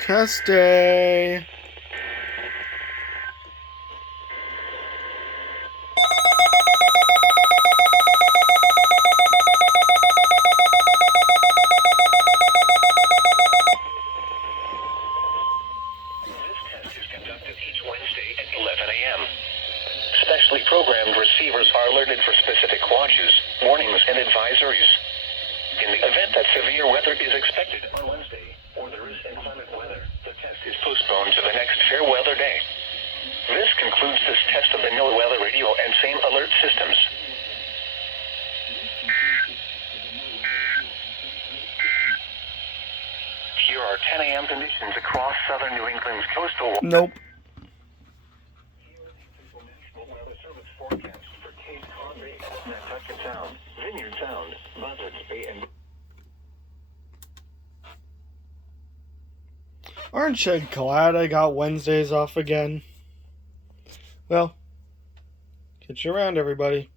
Test day. Each Wednesday at 11 a.m. Specially programmed receivers are alerted for specific watches, warnings, and advisories. In the event that severe weather is expected on Wednesday, or there is inclement weather, the test is postponed to the next fair weather day. This concludes this test of the NOAA weather radio and same alert systems. Here are 10 a.m. conditions across southern New England's coastal. Nope. Forecast for Cape Cod, Nantucket Sound, Vineyard Sound, Buzzards Bay, and Aren't you glad I got Wednesdays off again? Well, catch you around, everybody.